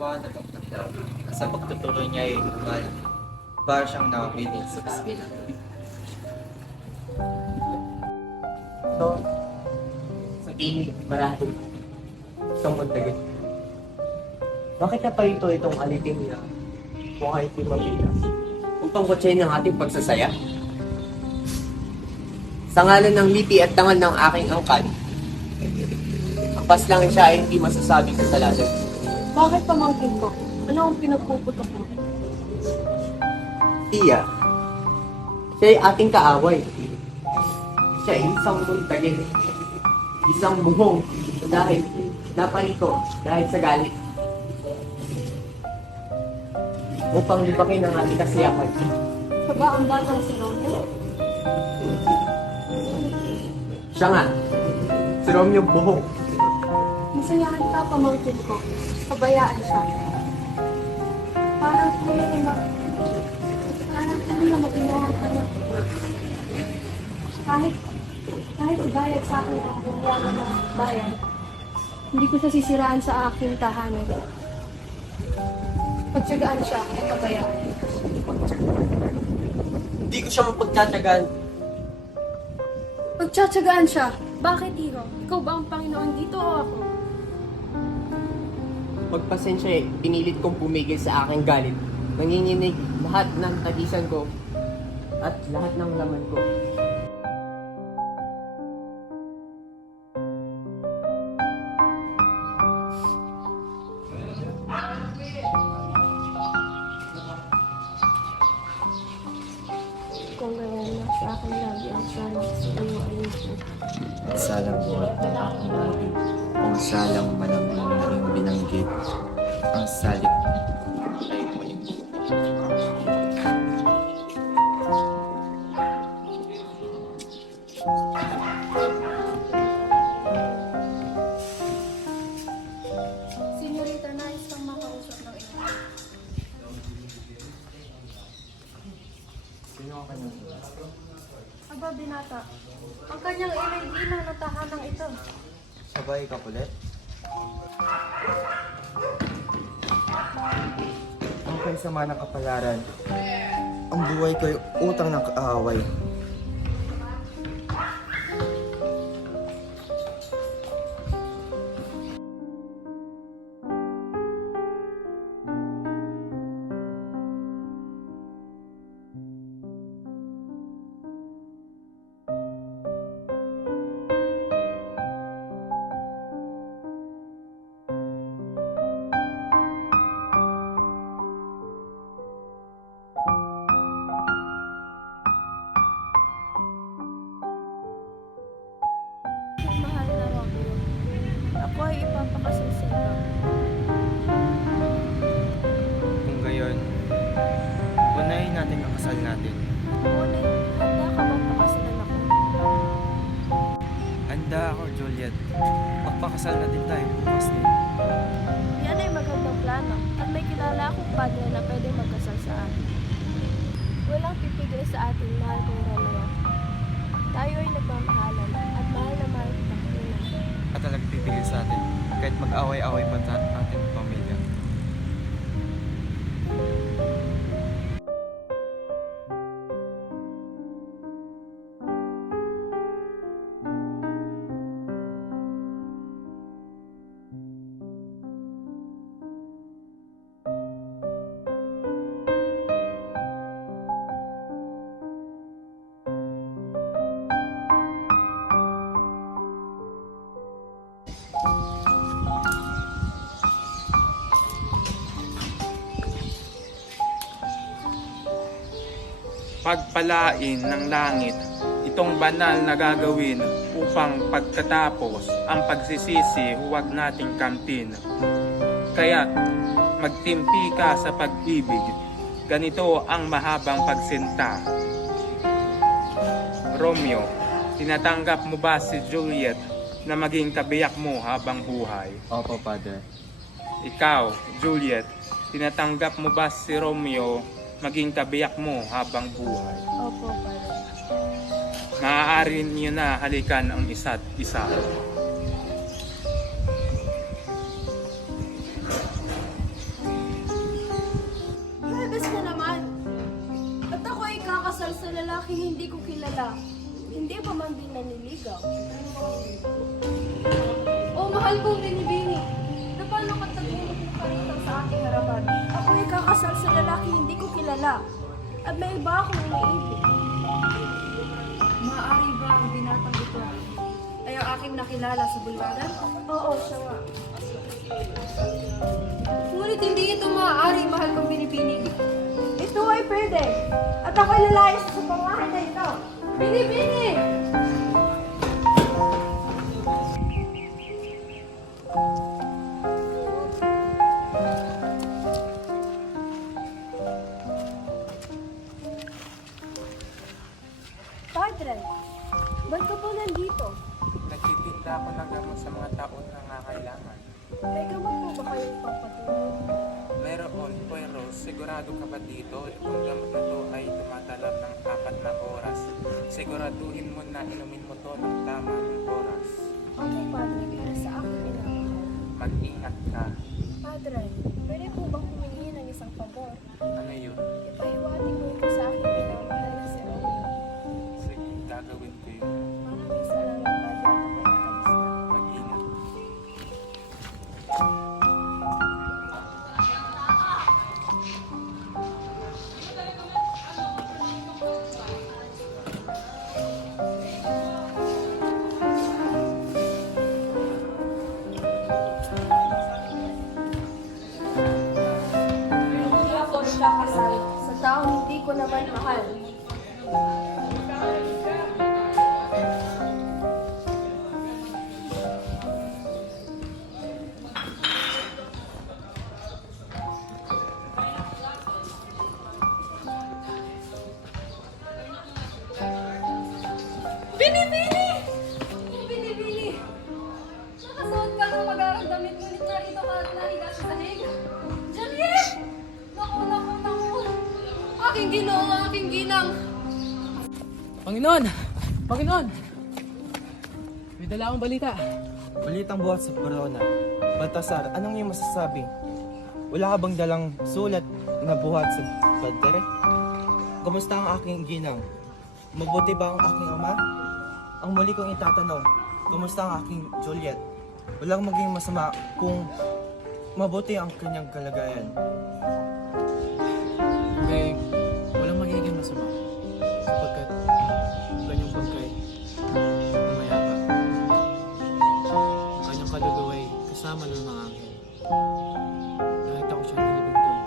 maliwanag ang tanda na sa pagtutuloy niya ay lumal para siyang nakapiling sa bisbila. Ito, sa pinig, marahil. Isang magdagit. Bakit napalito itong alipin niya kung ay si Pamela? Upang kutsayin ng ating pagsasaya? Sa ngalan ng lipi at tangan ng aking angkan, ang paslangin siya ay hindi masasabing kasalanan. Bakit pamangkin ko? Ano ang pinagpuputok mo? Tiya, siya ay ating kaaway. Siya ay isang buntagin, isang buhong dahil napalito dahil sa galit. Upang lipakin ang ating kasiyapan. Siya ba ang batang si Romeo? Siya nga, si Romeo buhong. Masayahan ka, pamangkin ko. Pabayaan siya. Parang ano na maginawa ka na. Kahit ibayad sa akin ang buwan ng bayan, hindi ko siya sisiraan sa aking tahanan. Pagtsagaan siya, ay pabayaan. Hindi ko siya mapagtatagan. Pagtsatsagaan siya. Bakit, Hiro? Ikaw ba ang Panginoon dito o ako? Pagpasensya eh, pinilit kong pumigil sa aking galit. Nanginginig lahat ng tagisan ko at lahat ng laman ko. Kung ganyan na sa akin lagi ang sana sa iyo ayusin. Salang buhat ng aking labi, kung salang malamang na iyong binanggit, ang salik ay muling. Senyorita, nais kang makausap ng ina. Sino ang kanyang ina? Aba, binata. Ang kanyang inay di na natahanang ito. Sabay Kapulet? Ang kaysama ng kapalaran, ang buhay ko'y utang ng kaaway. Mahal na Romeo, ako ay ipapakasal sa iyo. Kung gayon, unahin natin ang kasal natin. Ngunit, handa ka bang pakasalan ako? Handa ako, Juliet. Magpakasal natin tayo bukas din. Yan ay magandang plano at may kilala akong padre na pwede magkasal sa atin. Walang pipigil sa ating mahal kong Romeo. Tayo ay nagmamahalan at mahal na mahal kitang ina. At talagang pipigil sa atin, kahit mag-away-away pa ating pamilya. Pagpalain ng langit itong banal na gagawin upang pagkatapos ang pagsisisi huwag nating kamtin. Kaya magtimpi ka sa pag-ibig, ganito ang mahabang pagsinta. Romeo, tinatanggap mo ba si Juliet na maging kabiyak mo habang buhay? Opo, Father. Ikaw, Juliet, tinatanggap mo ba si Romeo maging kabiyak mo habang buhay? Opo, Padre. Maaari niyo na halikan ang isa't isa. kilala. Hindi pa man din naniligaw. Oh, mahal kong binibini. Na paano ka tagulog mo pa rito sa aking harapan? Ako ay kakasal sa lalaki hindi ko kilala. At may iba akong iniibig. Maaari ba ang binatang ito ay ang aking nakilala sa bulwaran? Oo, siya nga. Ngunit hindi ito maaari, mahal kong binibini. Ito ay pwede. At ako'y lalayas sa pangahan na ito. Binibini! Padre, ba't ka po nandito? Nagtitinda ako ng gamot sa mga taon na nangangailangan. May gamot po ba kayong papatulong? Meron, pero sigurado ka ba dito? Kung gamot na to ay tumatalab ng 4 na oras. Siguraduhin mo na inumin mo to ng tamang oras. Opo, Padre, para sa akin pinamahal. Mag-ingat ka. Padre, pwede po bang humingi ng isang pabor? Ano yun? Ipahiwatig mo ito sa aking pinamahal na si Romeo. Sige, gagawin ko yun. Maraming salamat, Padre, at ako'y nakalis na. Mag-ingat. Hindi ako ikakasal sa taong hindi ko naman mahal. Binibini! Oh, binibini! Nakasuot ka ng mag-arang damit, ngunit narito ka at nahiga sa sahig. Juliet! Naku, naku, naku! Aking ginoo, aking ginang! Panginoon! Panginoon! May dala akong balita. Balitang buhat sa Corona. Baltasar, anong iyong masasabi? Wala ka bang dalang sulat na buhat sa padre? Kumusta ang aking ginang? Mabuti ba ang aking ama? Ang muli kong itatanong, kumusta ang aking Juliet? Walang maging masama kung mabuti ang kanyang kalagayan. May walang magiging masama sapagkat ang kanyang bangkay na mayabang. Ang kanyang kaluluwa ay kasama ng mga anghel. Nakita ko siya nilibing doon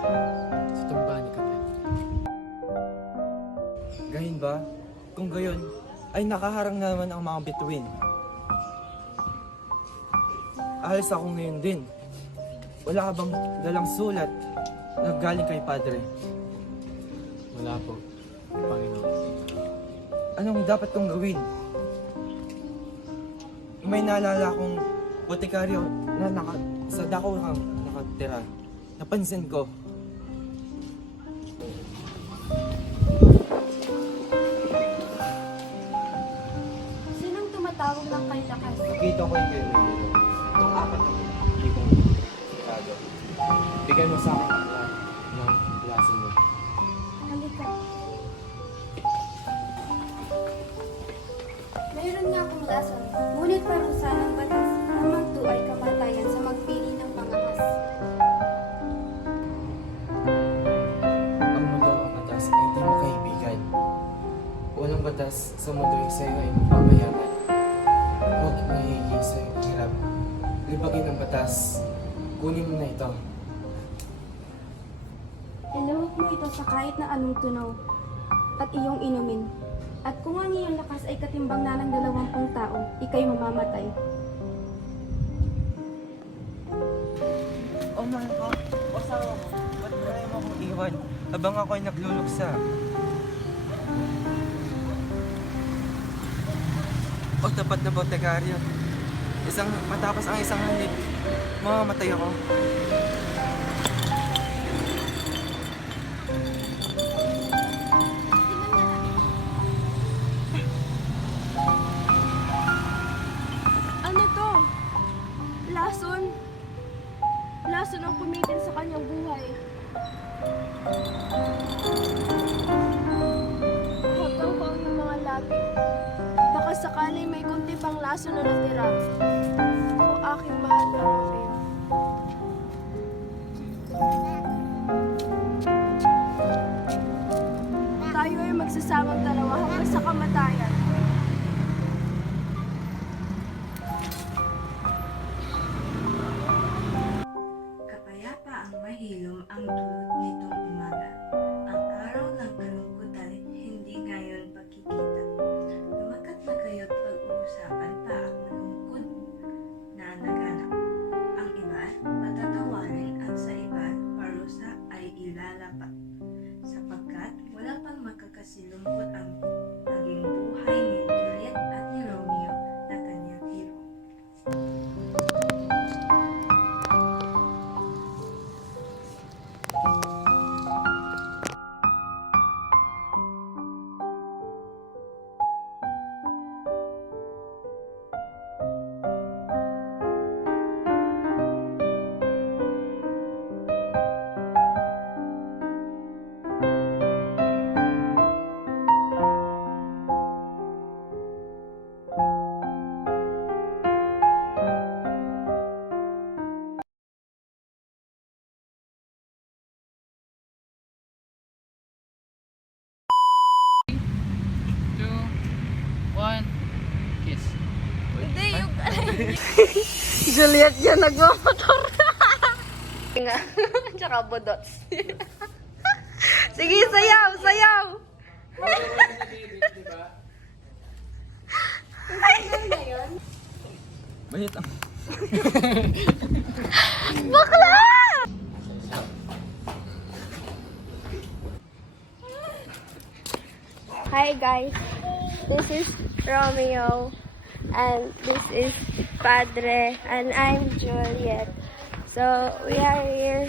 sa tumba ni Kapet. Gayon ba? Kung gayon, ay nakaharang na naman ang mga bituin. Ahalis ako ngayon din. Wala ka bang dalang sulat na galing kay Padre? Wala po, Panginoon. Anong dapat kong gawin? May naalala akong botikaryo na sa dako kang nakatira. Napansin ko. Sinong tumatawag ng kay lakas? Nakita ko yung kayo. Itong 4 na hindi kong sigurado. Bigay mo sa akin ang plan ng klase mo. Halika. Mayroon nga akong lason, ngunit parusa ng batas na magto ay kamatayan sa magpili ng pangahas. Ang mundo ang batas ay hindi mo kaibigan. Walang batas sa mundo ay sa'yo ay mapamayaman. Huwag mahihigi sa hirap. Libagin ang batas. Kunin mo na ito. Iluhok mo ito sa kahit na anong tunaw at iyong inumin. At kung ang iyong lakas ay katimbang na ng 20 tao, ikay mamamatay. Oh my God! Asawa mo, ba't kaya mo akong iwan habang ako ay nagluluksa? O tapat na botekaryo. Matapos ang isang halik, mamamatay ako. Ano to? Lason? Lason ang pumigil sa kanyang buhay. Hanggang pa ang iyong mga labi. Baka sakali may kunti pang laso na natira. O aking mahal na Romeo. Tayo ay magsasamang dalawa hanggang sa kamatayan. Kapayapa ang mahilom ang dulot nitong umaga. Ang araw ng kalungkutan hindi ngayon pagkikita. Lumakat na kayo't pag-uusapan pa ang malungkot na naganap. Ang iba patatawarin at sa iba parusa ay ilalapat. Sapagkat wala pang makakasilumpot ang naging buhay ni Juliet at ni Romeo na kanyang hero. Juliet yan nagmamotor. Nga. Tsaka budots. Sige, sayaw, sayaw. Bayit ang... Bakla! Hi guys, this is Romeo and this is Padre and I'm Juliet. So we are here.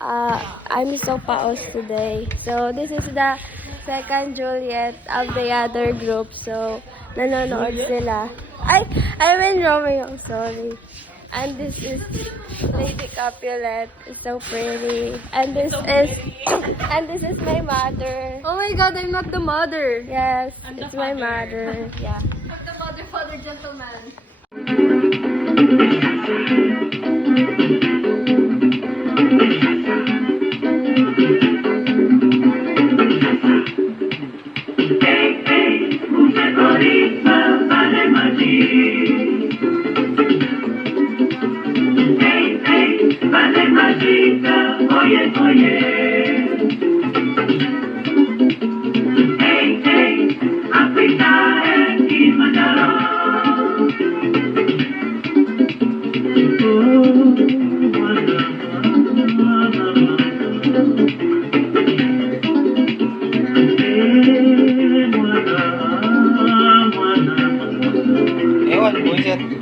I'm so paos today. So this is the second Juliet of the other group. So nanonood sila. I mean Romeo, sorry. And this is Lady Capulet. It's so pretty. And this is my mother. Oh my God, I'm not the mother. Yes, it's my mother. Yeah. I'm the mother, father, gentleman. Ewan, buwisit.